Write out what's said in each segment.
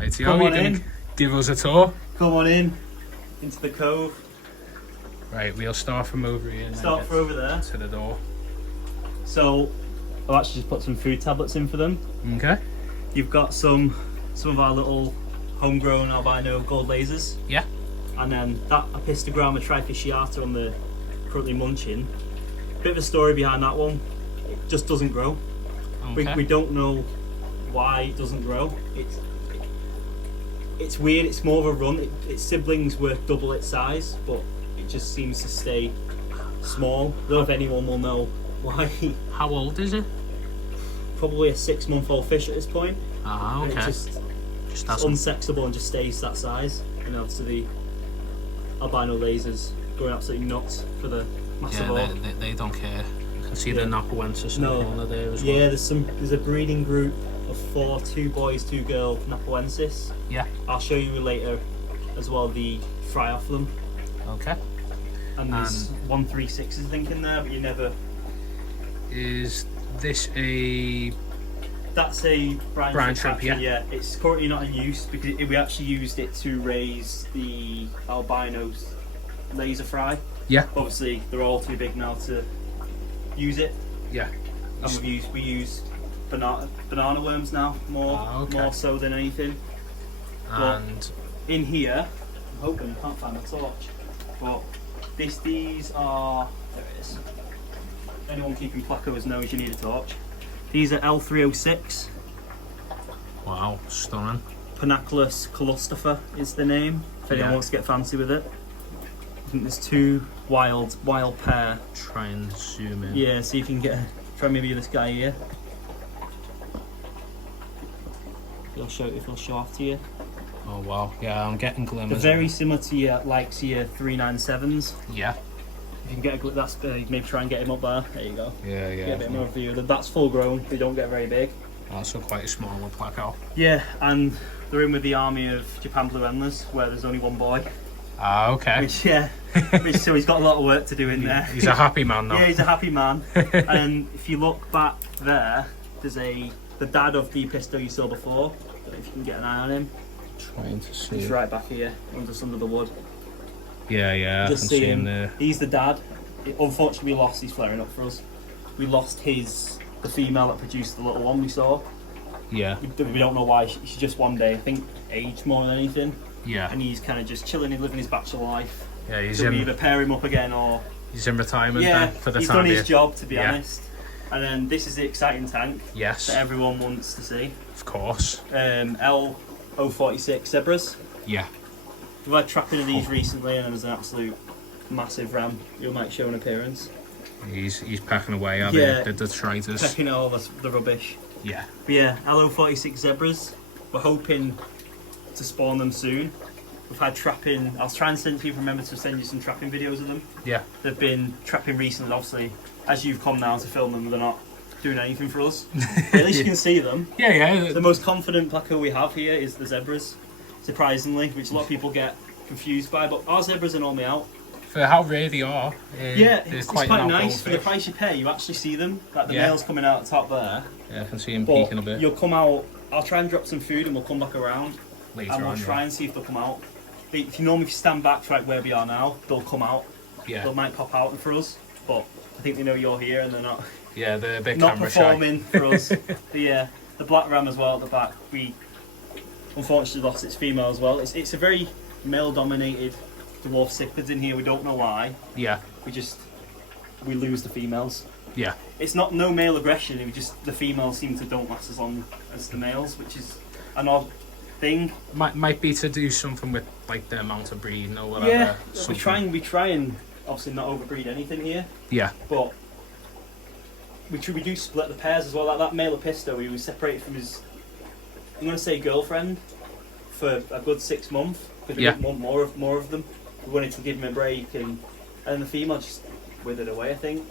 Right, so Come you're on going in. to give us a tour. Come on in into the cove. Right, we'll start from over here. And Start from over there. to the door. So I've actually just put some food tablets in for them. Okay. You've got some of our little homegrown albino gold lasers. Yeah. And then that apistogramma trifasciata on the currently munching. Bit of a story behind that one. It just doesn't grow. Okay. We don't know why it doesn't grow. It's weird. It's more of a run. Its siblings were double its size, but it just seems to stay small. I don't know if anyone will know why. How old is it? Probably a 6-month-old fish at this point. Ah, okay. And it just Just it's hasn't. unsexable and just stays that size. And obviously the albino lasers going absolutely nuts for the massive Yeah, orc. they don't care. You can see the Yeah. Napoensis in the No. corner there as well. Yeah, there's a breeding group of 4, 2 boys, 2 girl Napoensis. Yeah. I'll show you later as well the Phryophilum. Okay. And there's 136s I think in there, but you never. Is this a... That's a brine Brine shrimp shrimp, hatchery, yeah. It's currently not in use because we actually used it to raise the albinos laser fry. Yeah. Obviously, they're all too big now to use it. Yeah. And we use banana worms now more so than anything. And In here, I'm hoping I can't find my torch, but these are, there it is. Anyone keeping placos knows you need a torch. These are L306. wow, stunning. Panaculus colustifer is the name. If anyone Yeah. wants to get fancy with it. I think there's 2 wild pair. Try and zoom in. Yeah, see if you can try maybe this guy here. If he'll show off to you. Oh wow, yeah, I'm getting They're glimmers. very similar to your 397s. Yeah. If you can get that's maybe try and get him up there. There you go. Yeah, Get a bit more yeah. view. That's full grown. They don't get very big. Also quite a small one, placo. Yeah, and they're in with the army of Japan Blue Endlers, where there's only one boy. Ah, okay. So he's got a lot of work to do in there. He's a happy man though. Yeah, he's a happy man. And if you look back there, there's the dad of the pisto you saw before. Don't know if you can get an eye on him. Trying to see. He's right back here, under the wood. Yeah, I can see him there. He's the dad. Unfortunately, we lost. He's flaring up for us. We lost the female that produced the little one we saw. Yeah. We don't know why. She's just one day, I think, aged more than anything. Yeah. And he's kind of just chilling and living his bachelor life. Yeah, he's So we in. either pair him up again or He's in retirement yeah, then for the he's time done being. his job, to be Yeah. honest. And then this is the exciting tank Yes, that everyone wants to see. of course. L046 zebras. Yeah. We've had trapping of these recently, and there was an absolute massive ram who might show an appearance. He's packing away at Yeah. the detritus. Pecking at all the rubbish. Yeah. But yeah, L046 zebras. We're hoping to spawn them soon. We've had trapping. I was trying to send you, remember to send you some trapping videos of them. Yeah. They've been trapping recently, obviously. As you've come now to film them, they're not doing anything for us. At least you can see them. Yeah. The most confident placo we have here is the zebras, surprisingly, which a lot of people get confused by. But our zebras are normally out. For how rare they are, Yeah, they're it's quite, quite an nice. outgoing For the fish. price you pay, you actually see them. Like the Yeah. male's coming out the top there. Yeah, I can see him But peeking a bit you'll come out. I'll try and drop some food and we'll come back around. later And we'll on. try and see if they'll come out. If you stand back right where we are now, they'll come out. Yeah. They might pop out for us, but I think they know you're here and they're not Yeah, they're a bit not camera shy. performing for us. The black ram as well at the back. We unfortunately lost its female as well. It's a very male-dominated dwarf cichlids in here. We don't know why. Yeah. We lose the females. Yeah. It's not no male aggression. The females seem to don't last as long as the males, which is an odd thing. Might be to do something with like the amount of breeding or whatever. Yeah, we something. try and obviously not overbreed anything here, Yeah. but we do split the pairs as well. Like that male Episto, he was separated from his, I'm going to say girlfriend, for a good 6 months because we didn't want more of them. We wanted to give him a break, and the female just withered away. I think.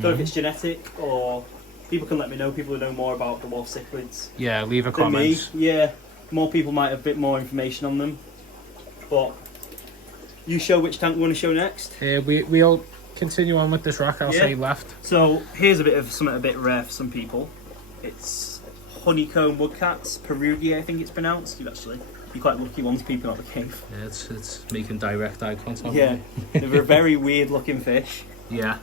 Don't know if it's genetic or people can let me know. People who know more about the dwarf cichlids Yeah, leave a than me. comment. Yeah, more people might have a bit more information on them, but. You show which tank we want to show next. We'll continue on with this rack. I'll say left. So here's something a bit rare for some people. It's honeycomb woodcats, Perugia, I think it's pronounced. You're quite lucky ones peeping out the cave. Yeah, it's making direct eye contact. Yeah, they're a very weird looking fish. Yeah.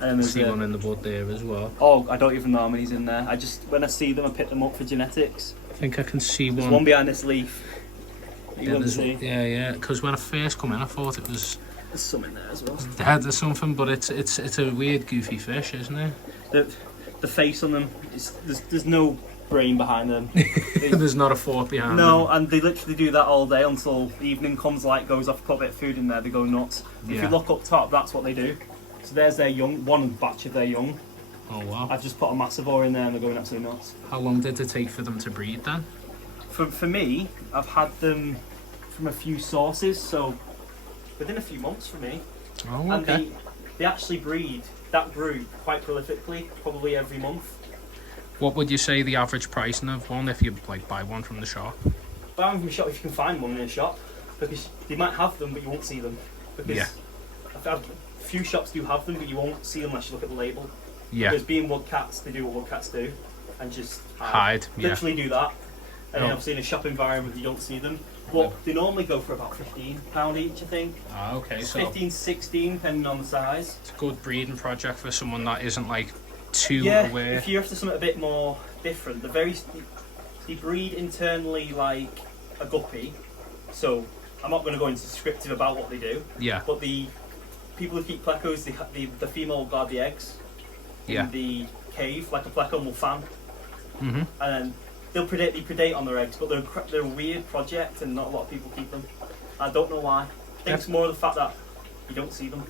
And I see one in the wood there as well. Oh, I don't even know how many's in there. When I see them, I pick them up for genetics. I think I can see There's one. one behind this leaf. Yeah. Because when I first come in, I thought it was. There's some in there as well. There's something, but it's a weird, goofy fish, isn't it? The face on them, there's no brain behind them. There's not a fork behind them. No, and they literally do that all day until evening comes, light goes off, put a bit of food in there, they go nuts. If you look up top, that's what they do. So there's their young, one batch of their young. Oh wow. I've just put a massivore in there and they're going absolutely nuts. How long did it take for them to breed then? For me, I've had them from a few sources, so within a few months for me. Oh, okay. And they actually breed that group quite prolifically, probably every month. What would you say the average pricing of one if you buy one from the shop? Buy one from the shop if you can find one in a shop, because they might have them but you won't see them. Because a few shops do have them but you won't see them unless you look at the label. Yeah. Because being woodcats, they do what woodcats do, and just hide. Literally do that. And then obviously in a shop environment you don't see them. But they normally go for about £15 each, I think. Ah, okay. So 15, 16, depending on the size. It's a good breeding project for someone that isn't too aware. If you're after something a bit more different, they breed internally like a guppy. So I'm not going to go into descriptive about what they do. Yeah. But the people who keep plecos, the female will guard the eggs in the cave, like a pleco will fan. Mm-hmm. And then they predate on their eggs, but they're a weird project and not a lot of people keep them. I don't know why. I think it's more the fact that you don't see them.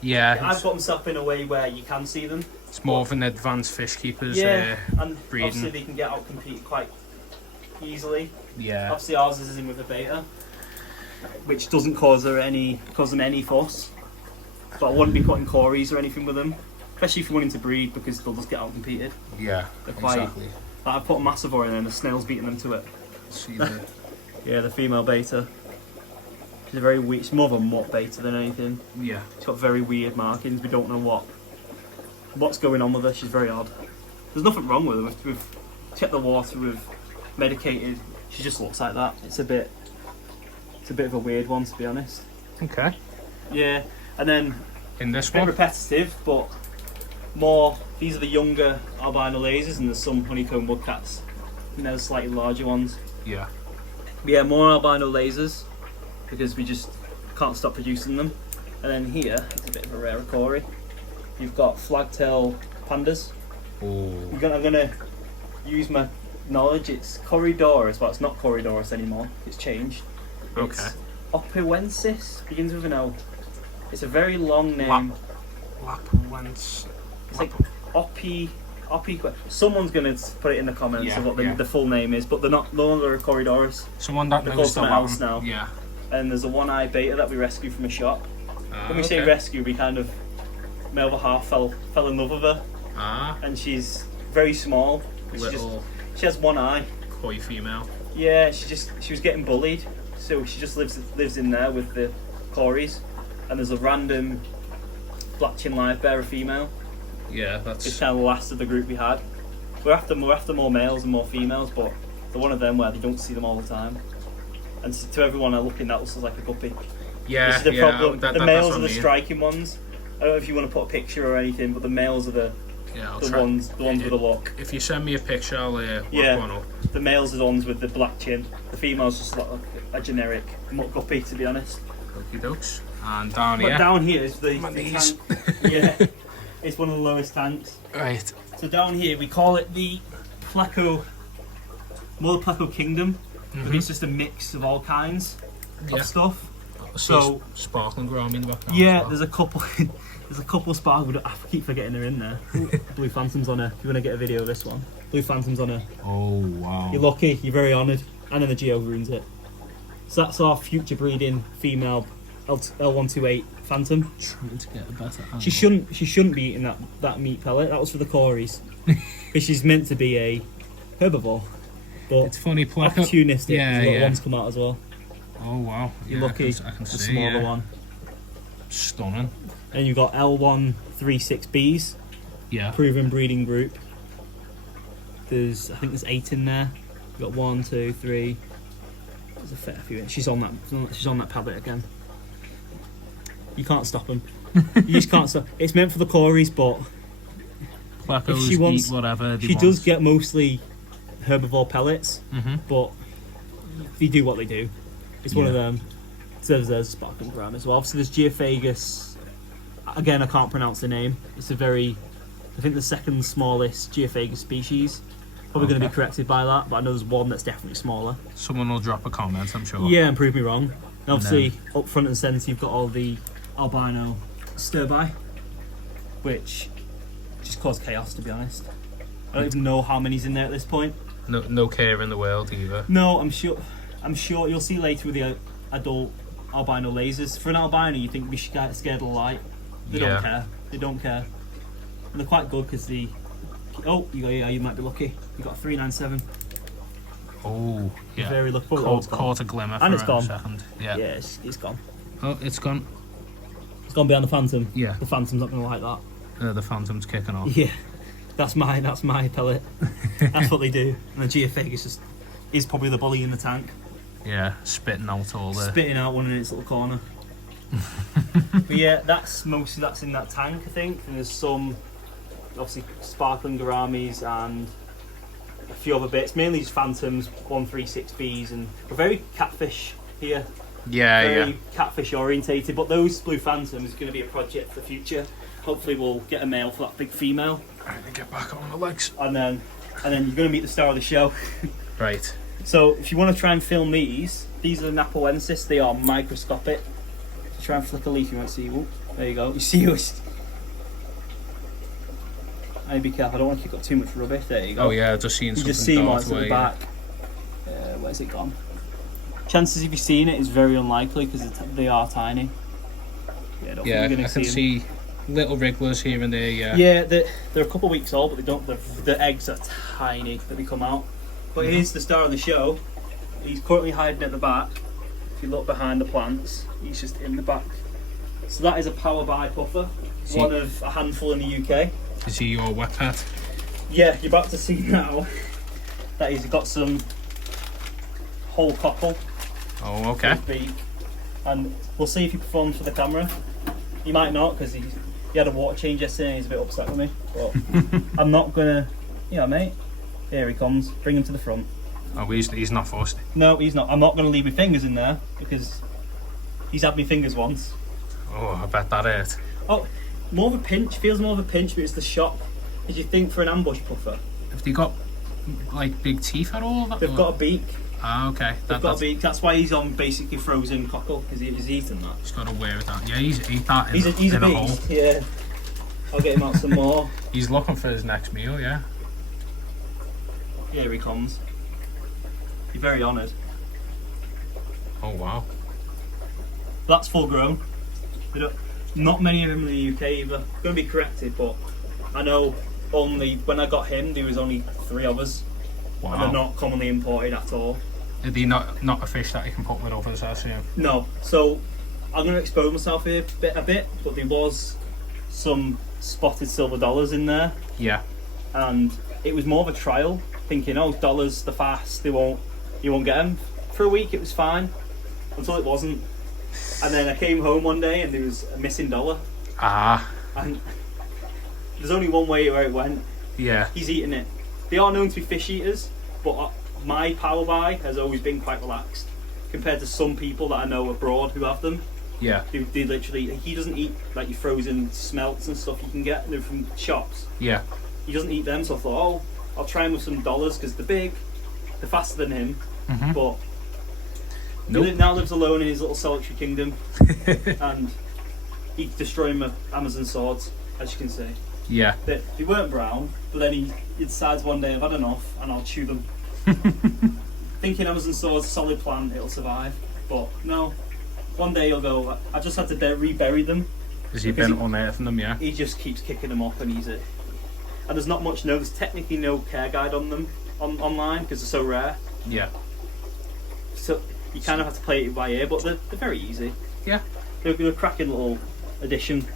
Yeah. I've got them set up in a way where you can see them. It's more of an advanced fish keeper's and breeding. Obviously they can get out compete quite easily. Yeah. Obviously ours is in with a beta, which doesn't cause them any fuss. But I wouldn't be putting cories or anything with them, especially if you're wanting to breed, because they'll just get out competed. Yeah, they're quite, exactly. I put a massivore in there and the snail's beating them to it. See that? Yeah, the female beta. She's very weird. It's more of a mutt beta than anything. Yeah. She's got very weird markings. We don't know what's going on with her. She's very odd. There's nothing wrong with her. We've checked the water. We've medicated. She just looks like that. It's a bit of a weird one, to be honest. Okay. Yeah, and then in this a bit one, repetitive, but more. These are the younger albino lasers, and there's some honeycomb woodcats. And they're the slightly larger ones. Yeah. But yeah, more albino lasers, because we just can't stop producing them. And then here, it's a bit of a rarer cory. You've got flagtail pandas. Ooh. I'm gonna use my knowledge. It's Corydorus. Well, it's not Corydorus anymore. It's changed. Okay. It's Opiwensis. Begins with an O. It's a very long name. Lapuensis. It's like Opi. Someone's gonna put it in the comments of what the full name is, but they're no longer a Corydorus. Someone that they're knows called something else now. Yeah. And there's a one-eyed beta that we rescued from a shop. When we say rescue, we kind of, my other half fell in love with her. And she's very small. She has one eye. Koi female. Yeah, she was getting bullied, so she just lives in there with the cories. And there's a random black chin live bearer female. Yeah, that's. It's kind of the last of the group we had. We're after more males and more females, but they're one of them where they don't see them all the time. And so to everyone looking, that looks like a guppy. Yeah, this is the problem. The males are the I mean. striking ones. I don't know if you want to put a picture or anything, but the males are the ones with the look. If you send me a picture, I'll look one up. The males are the ones with the black chin. The females just look like a generic mutt guppy, to be honest. Okie dokes. And down here. But down here is the tank. Yeah, it's one of the lowest tanks. Right. So down here we call it the Pleco, Mother Pleco Kingdom. But it's just a mix of all kinds of stuff. So sparkling growing in the background. Yeah, well. There's a couple sparkling. I keep forgetting they're in there. Blue Phantom's on her. If you want to get a video of this one, Blue Phantom's on her. Oh wow! You're lucky. You're very honoured. And then the Geo ruins it. So that's our future breeding female L128 Phantom. Trying to get a better angle. She shouldn't be eating that meat pellet. That was for the cories, because she's meant to be a herbivore. But it's funny, opportunistic. Little ones come out as well. Oh wow! You're lucky. I can see the smaller one. Stunning. And you've got L136Bs. Yeah. Proven breeding group. I think there's 8 in there. We've got 1, 2, 3. There's a fair few in. She's on that pallet again. You can't stop them. You just can't stop. It's meant for the Corys, but Quackos she wants, eat whatever they she want. does get mostly herbivore pellets, but they do what they do. It's one of them. So there's sparkling gram as well. Obviously there's Geophagus. Again, I can't pronounce the name. It's I think the second smallest Geophagus species. Probably going to be corrected by that, but I know there's one that's definitely smaller. Someone will drop a comment, I'm sure. Yeah, and prove me wrong. And obviously, up front and centre, you've got all the albino stir-by, which just caused chaos, to be honest. I don't even know how many's in there at this point. No care in the world either. No, I'm sure you'll see later with the adult albino lasers. For an albino, you think we should get scared of the light. They don't care. They don't care. And they're quite good because you might be lucky. You got a 397. Oh, yeah. Very lucky. Caught a glimmer and for it's gone. a second. Yeah. Yeah, it's gone. Oh, it's gone. It's gone behind the Phantom. Yeah. The Phantom's not going to like that. The Phantom's kicking off. Yeah, that's my pellet. That's what they do. And the Geophagus is probably the bully in the tank. Yeah, spitting out all the... Spitting out one in its little corner. But yeah, that's in that tank, I think. And there's some, obviously, sparkling gouramis and a few other bits. Mainly just Phantoms, 136Bs, and we're very catfish here. Very catfish orientated. But those blue Phantoms are going to be a project for the future. Hopefully we'll get a male for that big female. Alright, get back on the legs. And then you're going to meet the star of the show. Right. So if you want to try and film these are the Napoensis. They are microscopic. Try and flick a leaf, you might see. Ooh, there you go. You see us. I be careful. I don't want to kick up too much rubbish. There you go. Oh yeah, just seeing something. You just see them dart at the away, back. Where's it gone? Chances of you seeing it is very unlikely because they are tiny. Yeah, I can see little wrigglers here and there. Yeah. Yeah, they're a couple of weeks old, but they don't. The eggs are tiny that they come out. But here's the star of the show. He's currently hiding at the back. If you look behind the plants, he's just in the back. So that is a power by puffer, one of a handful in the UK. Is he your wet pet? Yeah, you're about to see now that he's got some whole cockle. Oh, okay. Beak. And we'll see if he performs for the camera. He might not because he had a water change yesterday and he's a bit upset with me. But I'm not gonna. Yeah, mate. Here he comes. Bring him to the front. Oh, he's not forced. No, he's not. I'm not going to leave my fingers in there because he's had me fingers once. Oh, I bet that hurt. Oh, more of a pinch. Feels more of a pinch, but it's the shock. As you think for an ambush puffer. Have they got like big teeth at all? They've got a beak. Ah, okay. They've got a beak. That's why he's on basically frozen cockle because he's eating that. He's got to wear it out. Yeah, he's eat that in, he's a in a hole. beast. Yeah. I'll get him out some more. He's looking for his next meal. Yeah. Here he comes. You're very honoured. Oh wow. That's full grown. Not many of them in the UK either. Going to be corrected, but I know only when I got him there was only 3 of us. Wow. And they're not commonly imported at all. Are they not a fish that you can put with others? I assume. No. So I'm going to expose myself here a bit, but there was some spotted silver dollars in there. Yeah. And it was more of a trial, thinking, oh, dollars, they're fast, you won't get them. For a week it was fine, until it wasn't. And then I came home one day and there was a missing dollar. Ah. And there's only one way where it went. Yeah. He's eating it. They are known to be fish eaters, but my power buy has always been quite relaxed compared to some people that I know abroad who have them. Yeah. They literally, he doesn't eat like your frozen smelts and stuff you can get from shops. Yeah. He doesn't eat them, so I thought, oh, I'll try him with some dollars because they're big, they're faster than him, but nope. He now lives alone in his little solitary kingdom, and he's destroying my Amazon swords, as you can see. Yeah. They weren't brown, but then he decides one day I've had enough and I'll chew them. Thinking Amazon swords, solid plant, it'll survive, but no. One day he'll go, I just had to rebury them. Has he been unearthing them, yeah? He just keeps kicking them up and and there's not much, there's technically no care guide on them online because they're so rare. Yeah. So you kind of have to play it by ear, but they're very easy. Yeah. They're a cracking little addition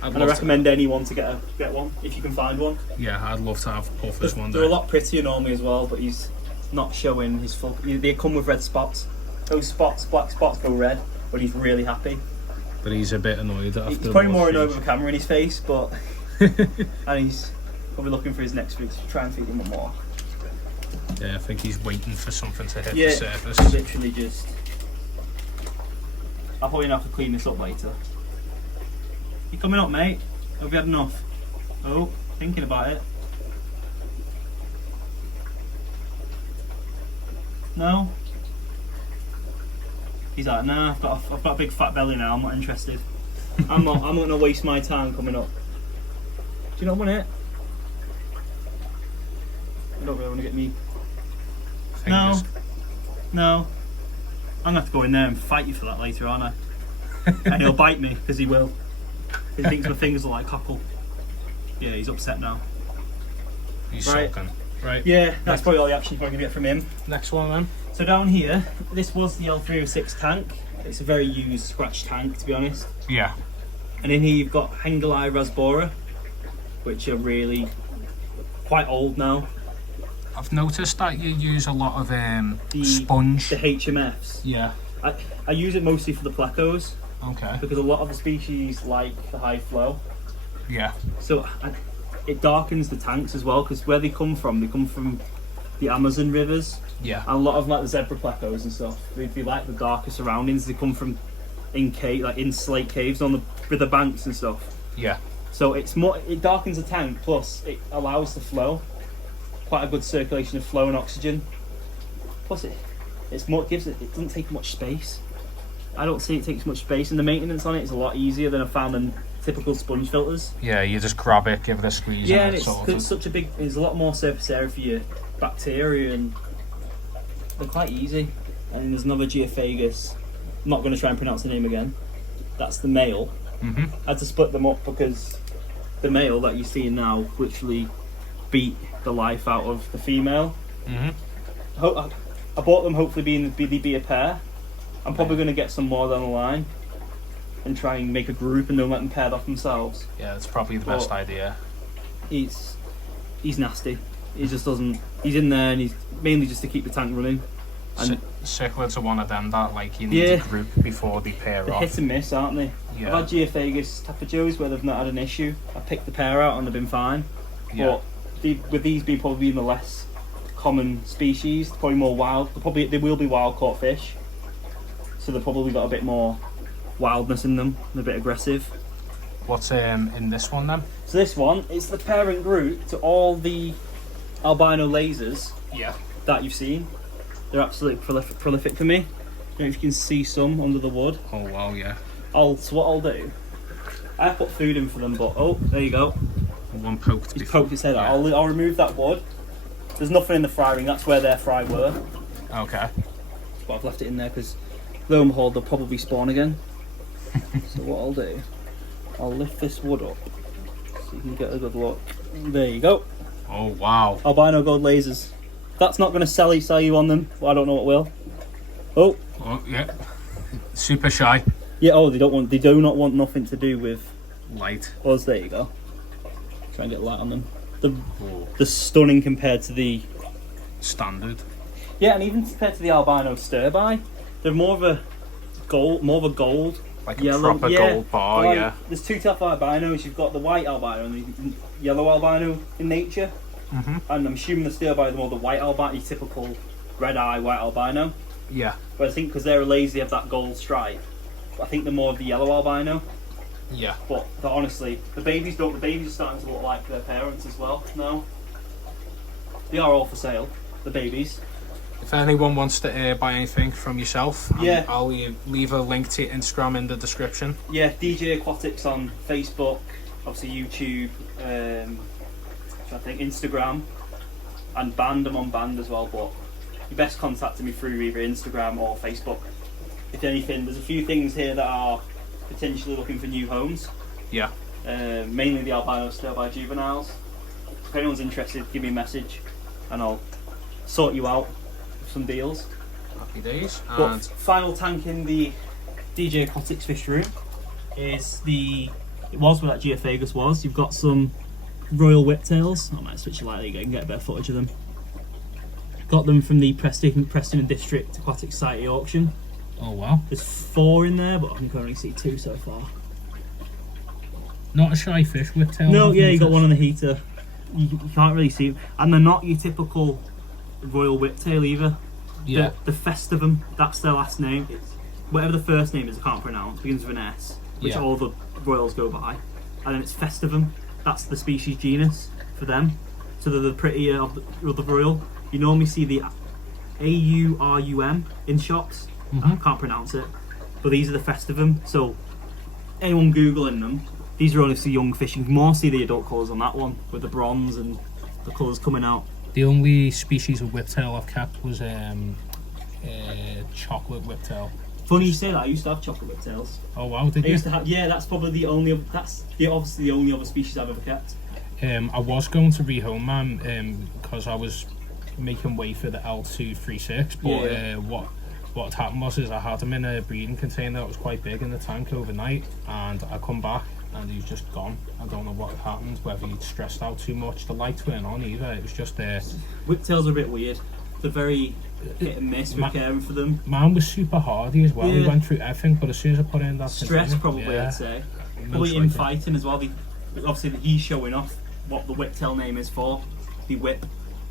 I'd and I recommend anyone to get one if you can find one. Yeah, I'd love to have puffers one day. They're a lot prettier normally as well, but he's not showing his full. They come with red spots. Those spots, black spots, go red when he's really happy. But he's a bit annoyed after. He's probably more annoyed with a camera in his face, but and he's probably looking for his next food to try and feed him more. Yeah, I think he's waiting for something to hit Yeah, the surface. literally just. I'll probably have to clean this up later. You coming up, mate? Have you had enough? Oh, thinking about it. No. He's like, nah, I've got a big fat belly now. I'm not interested. I'm not gonna waste my time coming up. Do you not want it? You don't really want to get me. Fingers. No. I'm gonna have to go in there and fight you for that later, aren't I? And he'll bite me because he will. He thinks my fingers are like cockle. Yeah, he's upset now. He's Right. sulking. Right. Yeah, that's probably all the action you're going to get from him. Next one then. So down here, this was the L306 tank. It's a very used scratch tank, to be honest. Yeah. And in here you've got Hengelai Rasbora, which are really quite old now. I've noticed that you use a lot of The sponge. The HMFs. Yeah. I use it mostly for the plecos Okay. because a lot of the species like the high flow. Yeah. So it darkens the tanks as well because where they come from the Amazon rivers. Yeah. And a lot of like the zebra plecos and stuff, they like the darker surroundings. They come from in slate caves on the river banks and stuff. Yeah. So it darkens the tank, plus it allows the flow, quite a good circulation of flow and oxygen. Plus it doesn't take much space. I don't see it takes much space, and the maintenance on it is a lot easier than I found in typical sponge filters. Yeah, you just grab it, give it a squeeze. Yeah, and and it's such a big. There's a lot more surface area for your bacteria, and they're quite easy. And then there's another Geophagus. I'm not going to try and pronounce the name again. That's the male. Mm-hmm. I had to split them up because the male that you're seeing now literally beat the life out of the female. Mm-hmm. I bought them hopefully be a pair. I'm probably going to get some more down the line and try and make a group and then let them pair off themselves. Yeah, it's probably the best idea. He's nasty. He just doesn't. He's in there and he's mainly just to keep the tank running. And Cichlids are one of them that like you need a group before they pair they're off. hit and miss, aren't they? Yeah. I've had Geophagus tapajos where they've not had an issue. I picked the pair out and they've been fine. Yeah. But with these being probably the less common species, probably more wild. They will be wild caught fish, so they've probably got a bit more wildness in them. They're a bit aggressive. What's in this one then? So this one, it's the parent group to all the albino lasers Yeah. that you've seen. They're absolutely prolific for me. I don't know if you can see some under the wood. Oh wow, yeah. So what I'll do, I put food in for them, but oh, there you go. One poked He's before. poked his head Yeah. out. I'll remove that wood. There's nothing in the fry ring. That's where their fry were. Okay. But I've left it in there because lo and behold, they'll probably spawn again. So what I'll do, I'll lift this wood up so you can get a good look. There you go. Oh wow. Albino gold lasers. That's not going to sell you on them. Well, I don't know what will. Oh. Oh yeah. Super shy. Yeah. Oh, they do not want nothing to do with Light. us. There you go. Try and get light on them. Oh. The stunning compared to the Standard. yeah, and even compared to the albino stir-by, they're more of a gold, Like yellow, a proper gold bar, like, yeah. There's two types of albinos. You've got the white albino and the yellow albino in nature. Mm-hmm. And I'm assuming the stir-by is more the white albino, your typical red-eye white albino. Yeah. But I think because they're lazy, they have that gold stripe. But I think they're more of the yellow albino. Yeah. But honestly, the babies are starting to look like their parents as well now. They are all for sale, the babies. If anyone wants to buy anything from yourself, Yeah. I'll leave a link to your Instagram in the description. Yeah, DJ Aquatics on Facebook, obviously YouTube, I think Instagram, and Band. I'm on Band as well, but you best contact me through either Instagram or Facebook. If anything, there's a few things here that are potentially looking for new homes. Yeah. Mainly the albino stir-by juveniles. If anyone's interested, give me a message, and I'll sort you out with some deals. Happy days. But And final tank in the DJ Aquatics fish room is the It was where that Geophagus was. You've got some royal whiptails. I might switch it lightly again and get a better footage of them. Got them from the Preston and District Aquatic Society auction. Oh wow. There's 4 in there, but I can currently see 2 so far. Not a shy fish whiptail. No, yeah, you got one on the heater. You can't really see them. And they're not your typical royal whiptail either. Yeah. The Festivum, that's their last name. It's, whatever the first name is, I can't pronounce, begins with an S, which Yeah. all the royals go by. And then it's Festivum, that's the species genus for them. So they're the prettier of the royal. You normally see the AURUM in shops. I can't pronounce it. But these are the Festivum. So anyone Googling them, these are only for young fish. You can more see the adult colours on that one, with the bronze and the colours coming out. The only species of whiptail I've kept was chocolate whiptail. Funny you say that, I used to have chocolate whiptails. Oh wow, did I you? used to have, yeah, that's probably the only, obviously the only other species I've ever kept. I was going to rehome man because I was making way for the L236, but Yeah. what had happened was I had him in a breeding container that was quite big in the tank overnight, and I come back and he's just gone. I don't know what happened, whether he'd stressed out too much. The lights weren't on either, it was just there. Whiptails are a bit weird. They're very hit and miss with caring for them. Man was super hardy as well. Yeah. He went through everything, but as soon as I put in that Stress container, probably, yeah, I'd say. most Probably in likely. fighting as well. Obviously he's showing off what the whiptail name is for. The whip.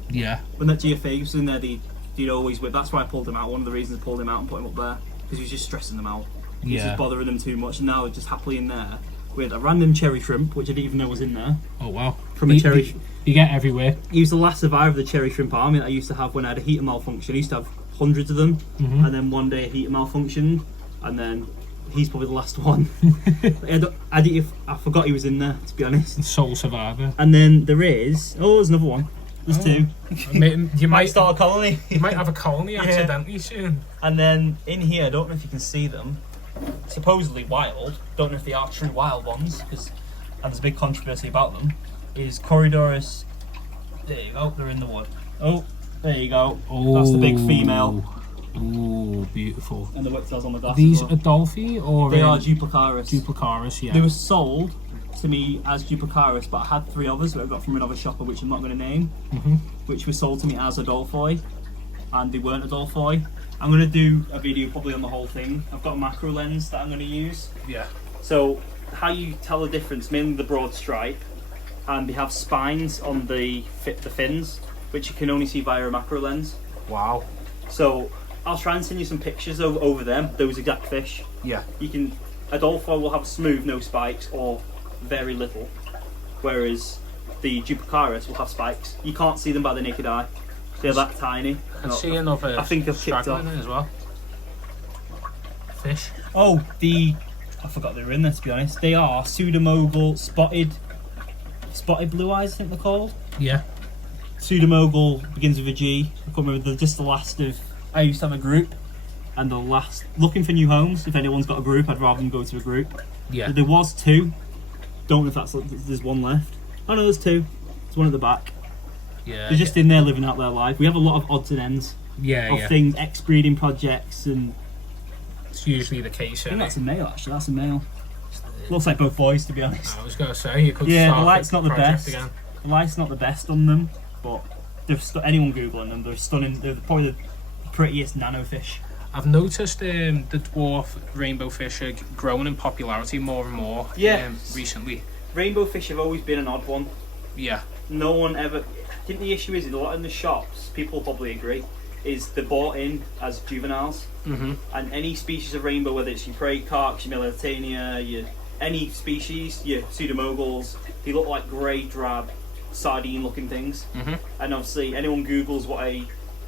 Yeah, When that Geophagus was in there, they'd always whip. That's why I pulled him out. One of the reasons I pulled him out and put him up there, because he was just stressing them out. He was yeah. just bothering them too much, and now they're just happily in there with a random cherry shrimp, which I didn't even know was in there. Oh wow. From a cherry. You get everywhere. He was the last survivor of the cherry shrimp army that I used to have when I had a heater malfunction. I used to have hundreds of them, and then one day a heater malfunctioned, and then he's probably the last one. I forgot he was in there, to be honest. Sole survivor. And then there's another one. There's 2. You might Start a colony. You might have a colony accidentally soon. And then in here, I don't know if you can see them. Supposedly wild. Don't know if they are true wild ones, and there's a big controversy about them. Is Corydorus. There you go. They're in the wood. Oh, there you go. Oh, that's the big female. Oh, beautiful. And the whiptails on the glass. These as well. Adolphi or They are Duplicaris. Duplicaris, yeah. They were sold to me as Duplicaris, but I had 3 others that I got from another shopper, which I'm not going to name, which were sold to me as Adolphoi, and they weren't Adolphoi. I'm going to do a video probably on the whole thing. I've got a macro lens that I'm going to use. Yeah. So how you tell the difference, mainly the broad stripe, and they have spines on the fins, which you can only see via a macro lens. Wow. So I'll try and send you some pictures over them, those exact fish. Yeah. You can, Adolphoi will have smooth, no spikes, or very little, whereas the Duplicaris will have spikes. You can't see them by the naked eye. They're that tiny. I can see another I think I've kicked off. as well. Fish. Oh, I forgot they were in there, to be honest. They are Pseudomogul spotted blue eyes, I think they're called. Yeah. Pseudomogul begins with a G. I can't remember. They're just the last of. I used to have a group, and the last looking for new homes. If anyone's got a group, I'd rather them go to a group. Yeah. There was 2. Don't know if there's one left. Oh no, there's 2. There's one at the back. Yeah. They're just in there living out their life. We have a lot of odds and ends of things, ex-breeding projects, and It's usually the case. I think that's a male actually. That's a male. Looks like both boys, to be honest. I was gonna say you could. Yeah, start the light's not the project best. Again. The light's not the best on them, but anyone googling them, they're stunning. They're probably the prettiest nano fish. I've noticed the dwarf rainbow fish are growing in popularity more and more. Yeah. Recently. Rainbow fish have always been an odd one. Yeah. No one ever. I think the issue is a lot in the shops. People probably agree. Is they're bought in as juveniles, and any species of rainbow, whether it's your prey carps, your Melitania, any species, your pseudomoguls, they look like grey, drab, sardine-looking things. And obviously, anyone Googles what a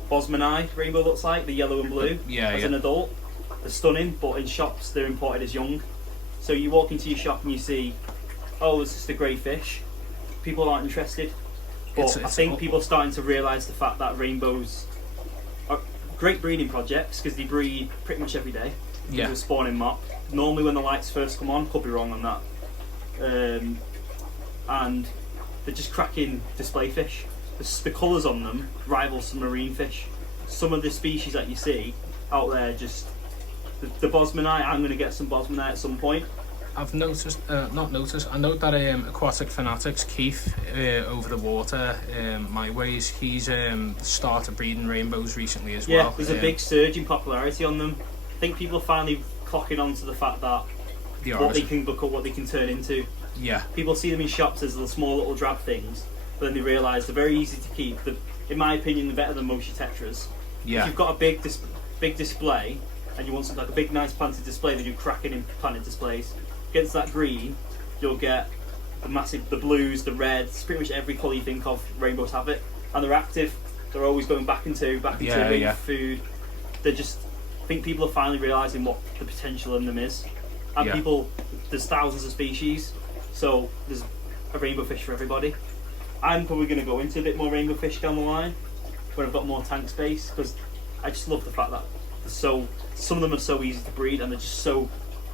Bosmani rainbow looks like, the yellow and blue, as an adult, they're stunning. But in shops, they're imported as young. So you walk into your shop and you see, oh, it's just a grey fish. People aren't interested. But I think people are starting to realise the fact that rainbows are great breeding projects because they breed pretty much every day. Yeah. With a spawning mop. Normally when the lights first come on, could be wrong on that. And they're just cracking display fish. The colours on them rival some marine fish. Some of the species that you see out there, just the Bosmani. I'm going to get some Bosmani at some point. I've noticed, not noticed, I know that Aquatic Fanatics, Keith, over the water, my ways, he's started breeding rainbows recently as well. Yeah, there's a big surge in popularity on them. I think people are finally clocking on to the fact that what they can become, what they can turn into. Yeah. People see them in shops as little small little drab things, but then they realise they're very easy to keep. In my opinion, they're better than most of your tetras. Yeah. If you've got a big display and you want something like a big nice planted display, then you're cracking in planted displays. Against that green, you'll get the blues, the reds, pretty much every colour you think of. Rainbows have it, and they're active. They're always going back into food. They're just. I think people are finally realising what the potential in them is, and there's thousands of species, so there's a rainbow fish for everybody. I'm probably going to go into a bit more rainbow fish down the line when I've got more tank space, because I just love the fact that some of them are so easy to breed and they're just so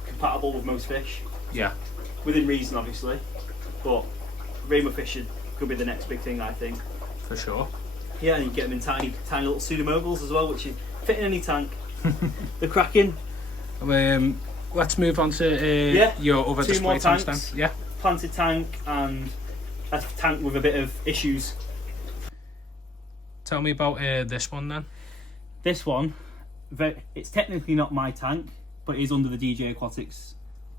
compatible with most fish. Yeah. Within reason, obviously, but rainbow fish could be the next big thing, I think. For sure. Yeah, and you get them in tiny little pseudomoguls as well, which fit in any tank. They're cracking. Let's move on to your other display tanks then. Yeah. Planted tank and a tank with a bit of issues. Tell me about this one then. This one, it's technically not my tank, but it is under the DJA Aquatics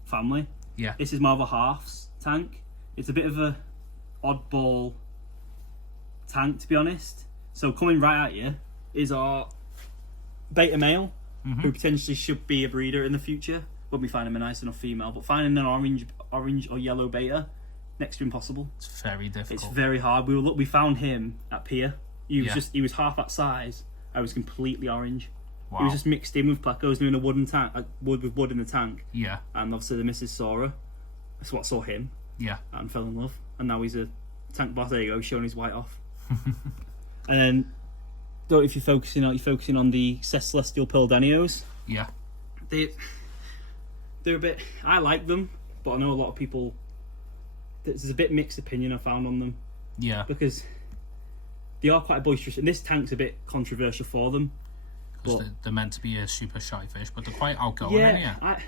family. Yeah. This is my other half's tank. It's a bit of a oddball tank, to be honest. So coming right at you is our beta male, who potentially should be a breeder in the future when we find him a nice enough female. But finding an orange or yellow beta, next to impossible. It's very difficult. It's very hard. We found him at Pier. He was half that size. I was completely orange. Wow. He was just mixed in with plecos, doing a wooden tank, wood in the tank. Yeah. And obviously the missus saw her. That's what saw him. Yeah. And fell in love. And now he's a tank boss. There you go, showing his white off. And then, if you're focusing on the Celestial Pearl Danios. Yeah. They're a bit. I like them, but I know a lot of people. There's a bit mixed opinion I found on them. Yeah. Because they are quite boisterous, and this tank's a bit controversial for them. Because they're meant to be a super shy fish, but they're quite outgoing. I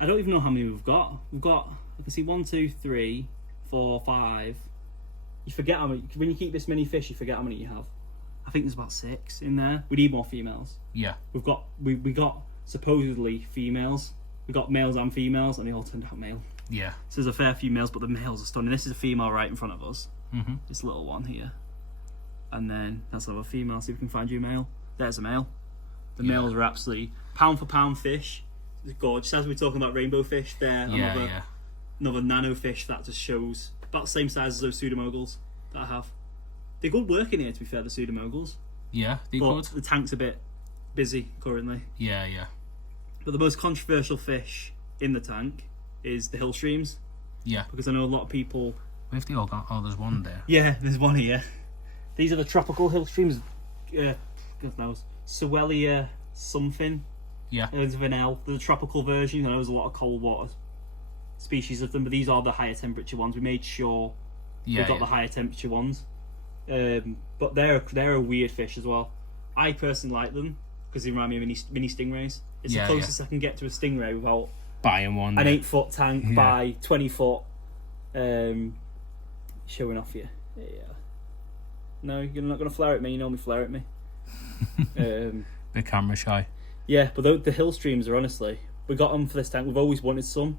don't even know how many we've got. I can see 1, 2, 3, 4, 5. You forget how many. When you keep this many fish, you forget how many you have. I think there's about 6 in there. We need more females. Yeah. We got supposedly females. We got males and females, and they all turned out male. Yeah. So there's a fair few males, but the males are stunning. This is a female right in front of us. Mm-hmm. This little one here. And then that's another female. See if we can find you a male. There's a male. The males are absolutely pound for pound fish. It's gorgeous. As we're talking about rainbow fish, they're another nano fish that just shows about the same size as those pseudomoguls that I have. They're good work in here, to be fair, the pseudomoguls. Yeah, they're good. The tank's a bit busy currently. Yeah. But the most controversial fish in the tank is the hill streams. Yeah. Because I know a lot of people. Where have they all got? Oh, there's one there. Yeah, there's one here. These are the tropical hill streams. God knows. Sowelia something. Yeah. There's an L. There's a tropical version. I know there's a lot of cold water species of them, but these are the higher temperature ones. We made sure we got the higher temperature ones. But they're a weird fish as well. I personally like them because they remind me of mini stingrays. It's the closest I can get to a stingray without buying one. An 8-foot tank by 20-foot. Showing off you. Yeah. No, you're not going to flare at me. You normally flare at me. The camera shy. Yeah, but the hill streams are honestly, we got them for this tank. We've always wanted some,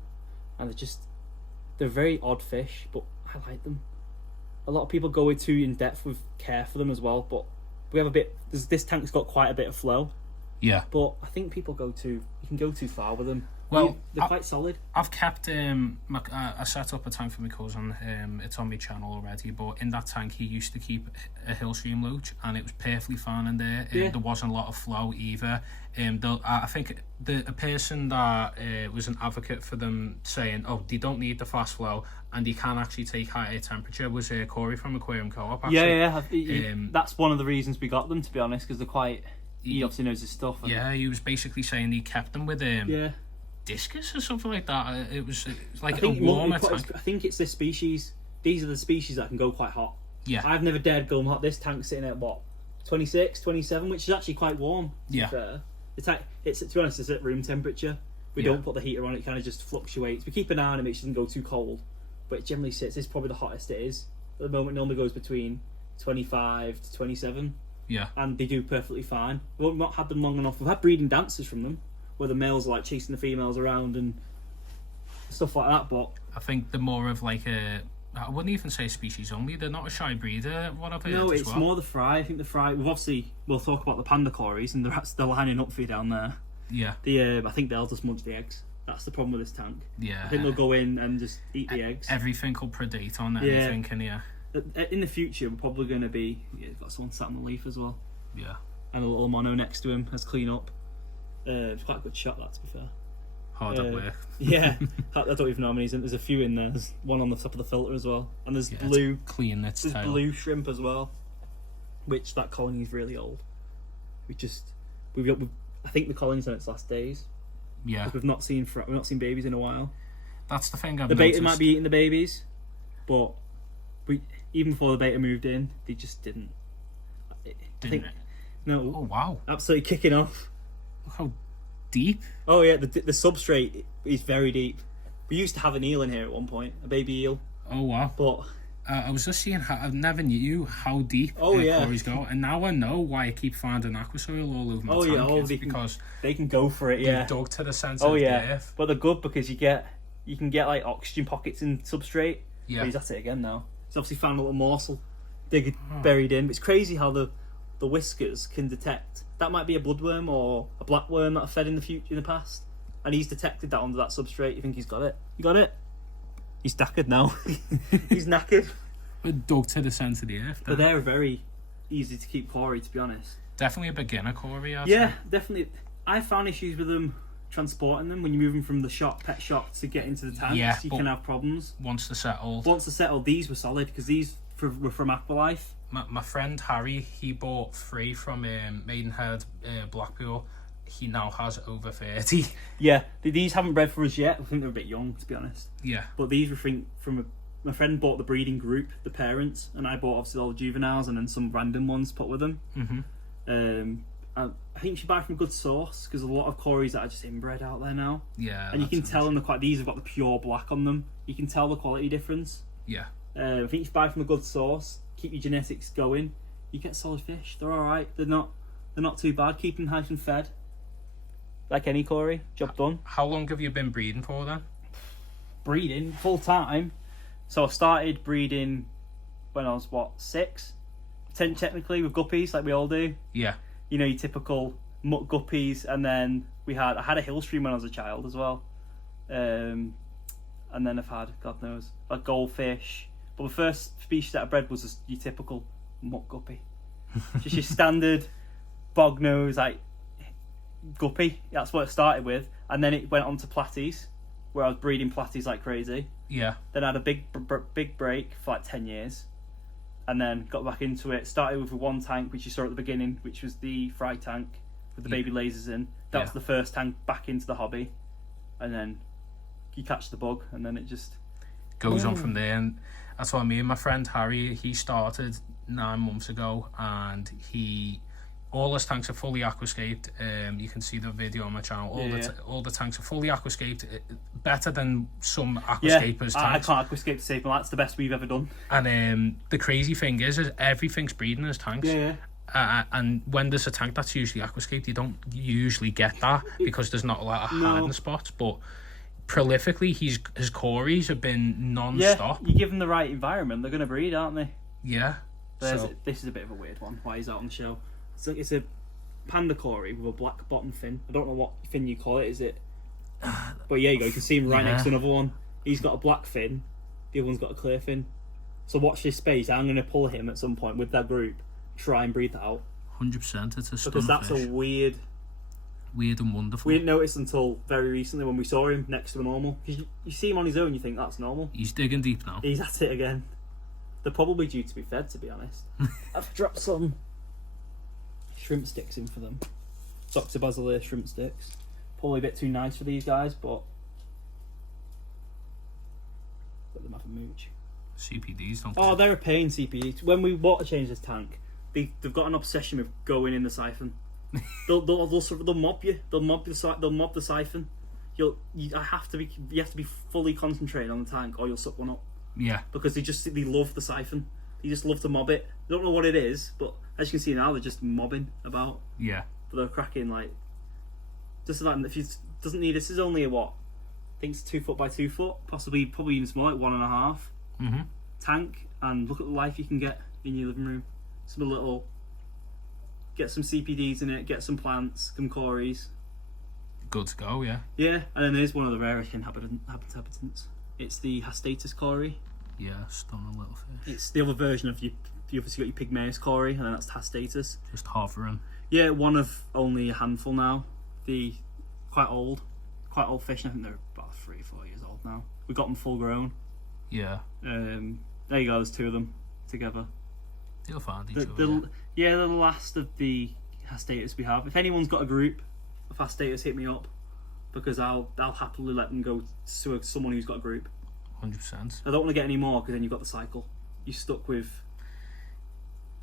and they're very odd fish, but I like them. A lot of people go too in depth with care for them as well, but we have this tank's got quite a bit of flow. Yeah. But I think people you can go too far with them. Well, they're quite solid. I've kept I set up a tank for my cousin. It's on my channel already, but in that tank he used to keep a hill stream loach, and it was perfectly fine in there. There wasn't a lot of flow either. I think a person that was an advocate for them saying, oh, they don't need the fast flow and they can actually take higher temperature was Corey from Aquarium Co-op. Actually. Yeah. That's one of the reasons we got them, to be honest, because they're quite. He obviously knows his stuff. He was basically saying he kept them with discus or something like that. It was like a warmer tank. I think it's this species. These are the species that can go quite hot. Yeah. I've never dared go hot. This tank's sitting at 26, 27, which is actually quite warm. Yeah. To be honest, it's at room temperature. We don't put the heater on, it kind of just fluctuates. We keep an eye on it, make sure it doesn't go too cold, but it generally sits, this is probably the hottest it is. At the moment, it normally goes between 25 to 27. Yeah. And they do perfectly fine. We've not had them long enough. We've had breeding dances from them, where the males are like chasing the females around and stuff like that, but... I think they're more of like a... I wouldn't even say species only. They're not a shy breeder, what I've heard. No, as it's well. more the fry. I think the fry... We'll talk about the panda cories, and they're lining up for you down there. Yeah. I think they'll just munch the eggs. That's the problem with this tank. Yeah. I think they'll go in and just eat the eggs. Everything will predate on anything, can you? In the future, we're probably going to be... Yeah, we've got someone sat on the leaf as well. Yeah. And a little mono next to him as clean up. It's quite a good shot, that, to be fair. Hard at work. Yeah. I don't even know how many. There's a few in there. There's one on the top of the filter as well. And there's blue... Clean its There's tail. blue shrimp as well. Which, that colony is really old. I think the colony's on its last days. Yeah. We've not seen babies in a while. That's the thing I've The noticed. beta might be eating the babies, but even before the beta moved in, they just didn't. No. Oh, wow. Absolutely kicking off. Look how deep. Oh yeah, the substrate is very deep. We used to have an eel in here at one point, a baby eel. Oh, wow. But I was just seeing how I never knew how deep cories go, and now I know why I keep finding aqua soil all over my tank. It's because they can go for it. Yeah, they've dug to the centre of the earth. But they're good because you can get like oxygen pockets in substrate. Yeah, he's at it again now. He's obviously found a little morsel buried in. It's crazy how the whiskers can detect. That might be a bloodworm or a blackworm that I fed in the past, and he's detected that under that substrate. You think he's got it? You got it? He's knackered now. He's knackered. We're dug to the centre of the earth. But they're very easy to keep cory, to be honest. Definitely a beginner cory, I'd say. Yeah, definitely. I found issues with them transporting them when you move them from the pet shop to get into the tanks. Yeah, you can have problems. Once they're settled, these were solid because these were from Aqualife. My friend Harry, he bought 3 from Maidenhead, Blackpool. He now has over 30. Yeah, these haven't bred for us yet. I think they're a bit young, to be honest. Yeah. But these were my friend bought the breeding group, the parents, and I bought obviously all the juveniles and then some random ones put with them. Mm-hmm. I think you should buy from a good source because a lot of cories that are just inbred out there now. Yeah. And you can tell them these have got the pure black on them. You can tell the quality difference. Yeah. I think you should buy from a good source. Keep your genetics going. You get solid fish. They're all right. They're not too bad. Keep them hyphen fed. Like any cory, job done. How long have you been breeding for then? Breeding full time. So I started breeding when I was 6, 10 technically with guppies, like we all do. Yeah. You know, your typical muck guppies, and then I had a hill stream when I was a child as well. And then I've had, God knows, like goldfish. But the first species that I bred was just your typical muck guppy. Just your standard bog nose, like guppy. That's what it started with. And then it went on to platies, where I was breeding platies like crazy. Yeah. Then I had a big break for like 10 years. And then got back into it. Started with one tank, which you saw at the beginning, which was the fry tank with the baby lasers in. That was the first tank back into the hobby. And then you catch the bug, and then it just goes on from there. And that's what I mean. My friend Harry, he started 9 months ago, and all his tanks are fully aquascaped. You can see the video on my channel. All the tanks are fully aquascaped, better than some aquascapers tanks. I can't aquascape to save my life. That's the best we've ever done. And the crazy thing is everything's breeding as tanks. Yeah. And when there's a tank that's usually aquascaped, you don't usually get that because there's not a lot of hiding spots. But prolifically, his cories have been non-stop. Yeah, you give them the right environment, they're going to breed, aren't they? Yeah. This is a bit of a weird one. Why he's out on the show? It's a panda cory with a black bottom fin. I don't know what fin you call it. Is it? But yeah, you go. You can see him right next to another one. He's got a black fin. The other one's got a clear fin. So watch this space. I'm going to pull him at some point with that group. Try and breathe that out. 100%. It's a stunning because that's fish. a weird and wonderful. We didn't notice until very recently when we saw him next to a normal. Because you see him on his own, you think that's normal. He's digging deep now. He's at it again. They're probably due to be fed, to be honest. I've dropped some shrimp sticks in for them. Dr. Basileir shrimp sticks. Probably a bit too nice for these guys, but let them have a mooch. CPDs don't. Oh, they're a pain, CPDs. When we water change this tank, they've got an obsession with going in the siphon. They'll mob you. They'll mob the siphon. you have to be fully concentrated on the tank, or you'll suck one up. Yeah. Because they love the siphon. They just love to mob it. They don't know what it is, but as you can see now, they're just mobbing about. Yeah. But they're cracking like. Just like if you doesn't need. This is only a what? I think it's 2 foot by 2 foot, probably even smaller, like 1.5 tank. And look at the life you can get in your living room. Some little. Get some CPDs in it. Get some plants, some cories. Good to go, yeah. Yeah, and then there's one of the rarest inhabitants. It's the Hastatus cory. Yeah, stunning little fish. It's the other version of you obviously got your pygmaeus cory, and then that's Hastatus. Just hovering. Yeah, one of only a handful now. The quite old fish. And I think they're about 3 or 4 years old now. We got them full grown. Yeah. There you go. There's 2 of them together. They'll find each other. Yeah, they're the last of the Hastatus we have. If anyone's got a group of Hastatus, hit me up, because I'll happily let them go to someone who's got a group. 100%. I don't want to get any more, because then you've got the cycle. You're stuck with.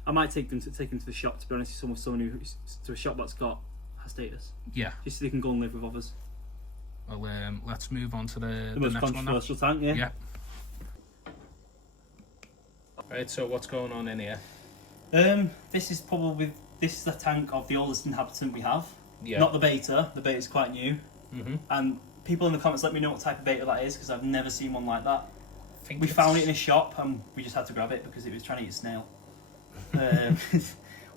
I might take them to the shop, to be honest, someone who's to a shop that's got Hastatus. Yeah. Just so they can go and live with others. Well, let's move on to the most next one now. controversial tank, yeah. Yeah. Right, so what's going on in here? This is the tank of the oldest inhabitant we have. Yeah. Not the beta. The beta's quite new. Mm-hmm. And people in the comments, let me know what type of beta that is, because I've never seen one like that. We found it in a shop and we just had to grab it because it was trying to eat a snail.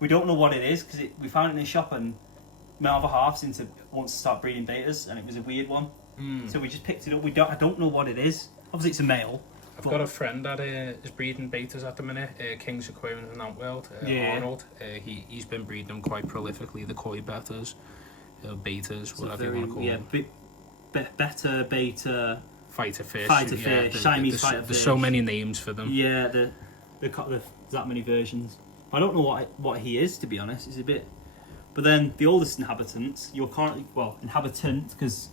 We don't know what it is, because we found it in a shop, and my other half wants to start breeding betas, and it was a weird one. So we just picked it up. I don't know what it is. Obviously it's a male. I've got a friend that is breeding betas at the minute, King's Aquarium in Antwerp, Arnold. He's been breeding them quite prolifically, the koi betas, betas, whatever you want to call them. Yeah, better, beta, fighter fish, Siamese fighter fish. There's so many names for them. Yeah, there's that many versions. I don't know what he is, to be honest. It's a bit. But then the oldest inhabitant, inhabitant, because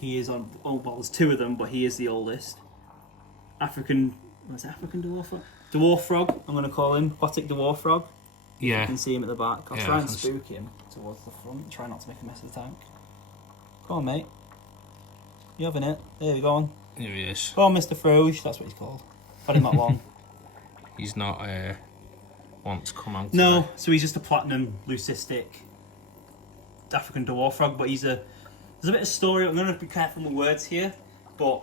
he is on. Oh well, there's 2 of them, but he is the oldest. African dwarf frog? Dwarf frog, I'm going to call him. Aquatic dwarf frog. Yeah. You can see him at the back. I'll try and spook him towards the front. Try not to make a mess of the tank. Go on, mate. You having it? There we go on. Here he is. Go on, Mr. Froge. That's what he's called. Had him that long. He's not want to come out. No, so he's just a platinum leucistic African dwarf frog, but there's a bit of story. I'm going to be careful with words here, but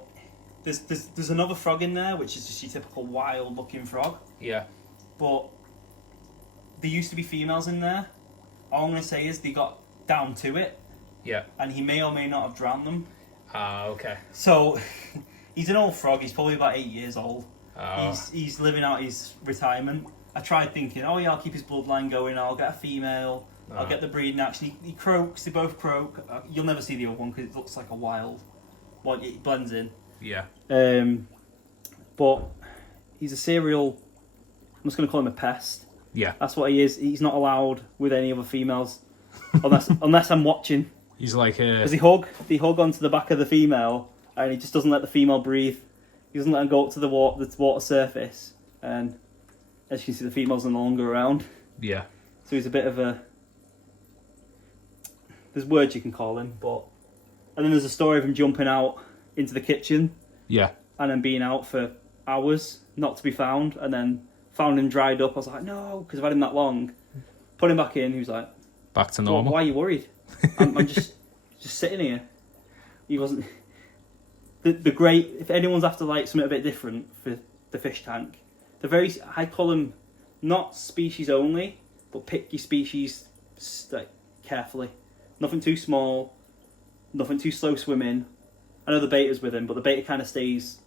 there's another frog in there, which is just your typical wild looking frog. Yeah. But there used to be females in there. All I'm going to say is they got down to it. Yeah. And he may or may not have drowned them. Ah, okay. So he's an old frog. He's probably about 8 years old. Oh. He's living out his retirement. I tried thinking, oh yeah, I'll keep his bloodline going. I'll get a female. I'll get the breeding action. He croaks. They both croak. You'll never see the other one because it looks like a wild. Well, it blends in. Yeah. But he's a serial. I'm just going to call him a pest. Yeah. That's what he is. He's not allowed with any other females, unless I'm watching. He's like a. Because they hug onto the back of the female, and he just doesn't let the female breathe. He doesn't let them go up to the water surface, and as you can see, the females are no longer around. Yeah. So he's a bit of a. There's words you can call him, but. And then there's a story of him jumping out into the kitchen. Yeah. And then being out for hours, not to be found, and then found him dried up. I was like, no, because I've had him that long. Put him back in. He was like, back to normal. Why are you worried? I'm just sitting here. He wasn't. The great. If anyone's after like something a bit different for the fish tank, I call them not species only, but pick your species like carefully. Nothing too small, nothing too slow swimming. I know the beta's with him, but the beta kind of stays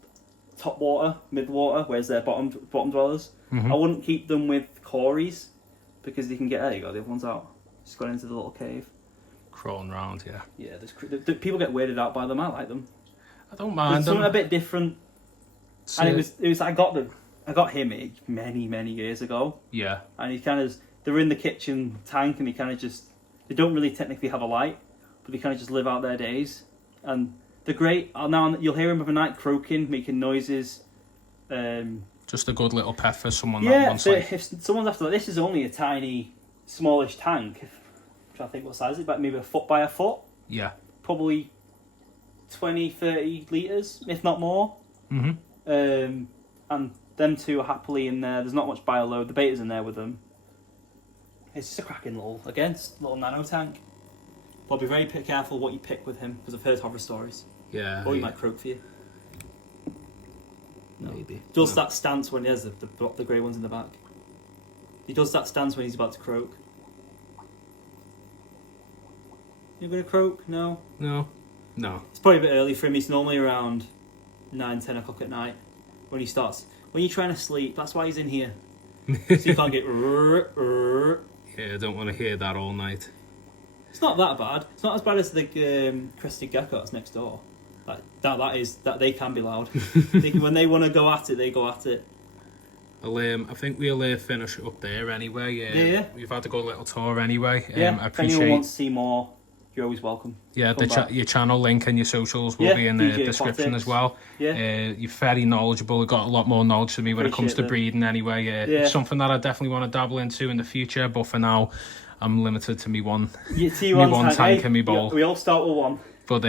top water, mid water, whereas they're bottom dwellers. Mm-hmm. I wouldn't keep them with cories because they can get. There you go. The other one's out. Just gone into the little cave. Crawling around, yeah. Yeah, people get weirded out by them. I like them. I don't mind There's them. something a bit different. And it was. I got him many years ago. Yeah. And he kind of. They're in the kitchen tank, and he kind of just. They don't really technically have a light, but they kind of just live out their days, and they're great. Now you'll hear him of a night croaking, making noises. Just a good little pet for someone that wants like... if someone's after this is only a tiny, smallish tank. I'm trying to think what size it is, but maybe a foot by a foot. Yeah. Probably 20, 30 litres, if not more. And them two are happily in there. There's not much bio load. The beta's in there with them. It's just a cracking little nano tank. But be very careful what you pick with him, because I've heard horror stories. Yeah. Or he might croak for you. Maybe. Does that stance when he has the grey ones in the back. He does that stance when he's about to croak. You gonna croak? No? No. It's probably a bit early for him. He's normally around 9, 10 o'clock at night when he starts. When you're trying to sleep, that's why he's in here. So you can't get... Yeah, I don't want to hear that all night. It's not that bad. It's not as bad as the crested geckos next door. Like, that they can be loud. When they want to go at it, they go at it. Well, I think we'll finish up there anyway. Yeah. We've had to go a little tour anyway. Yeah, I if anyone wants to see more, you're always welcome. Yeah, your channel link and your socials will be in the DJA description Aquatics. as well. Yeah. You're very knowledgeable. You've got a lot more knowledge than me when it comes to Appreciate breeding anyway. It's something that I definitely want to dabble into in the future, but for now, I'm limited to me one tank in me bowl. We all start with one. But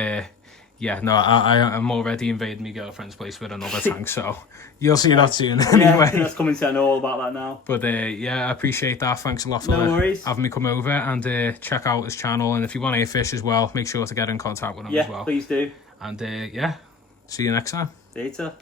I'm already invading my girlfriend's place with another tank, so you'll see that soon anyway. Yeah, that's coming to know all about that now. But I appreciate that. Thanks a lot for having me come over and check out his channel. And if you want to fish as well, make sure to get in contact with him as well. Yeah, please do. And see you next time. See you later.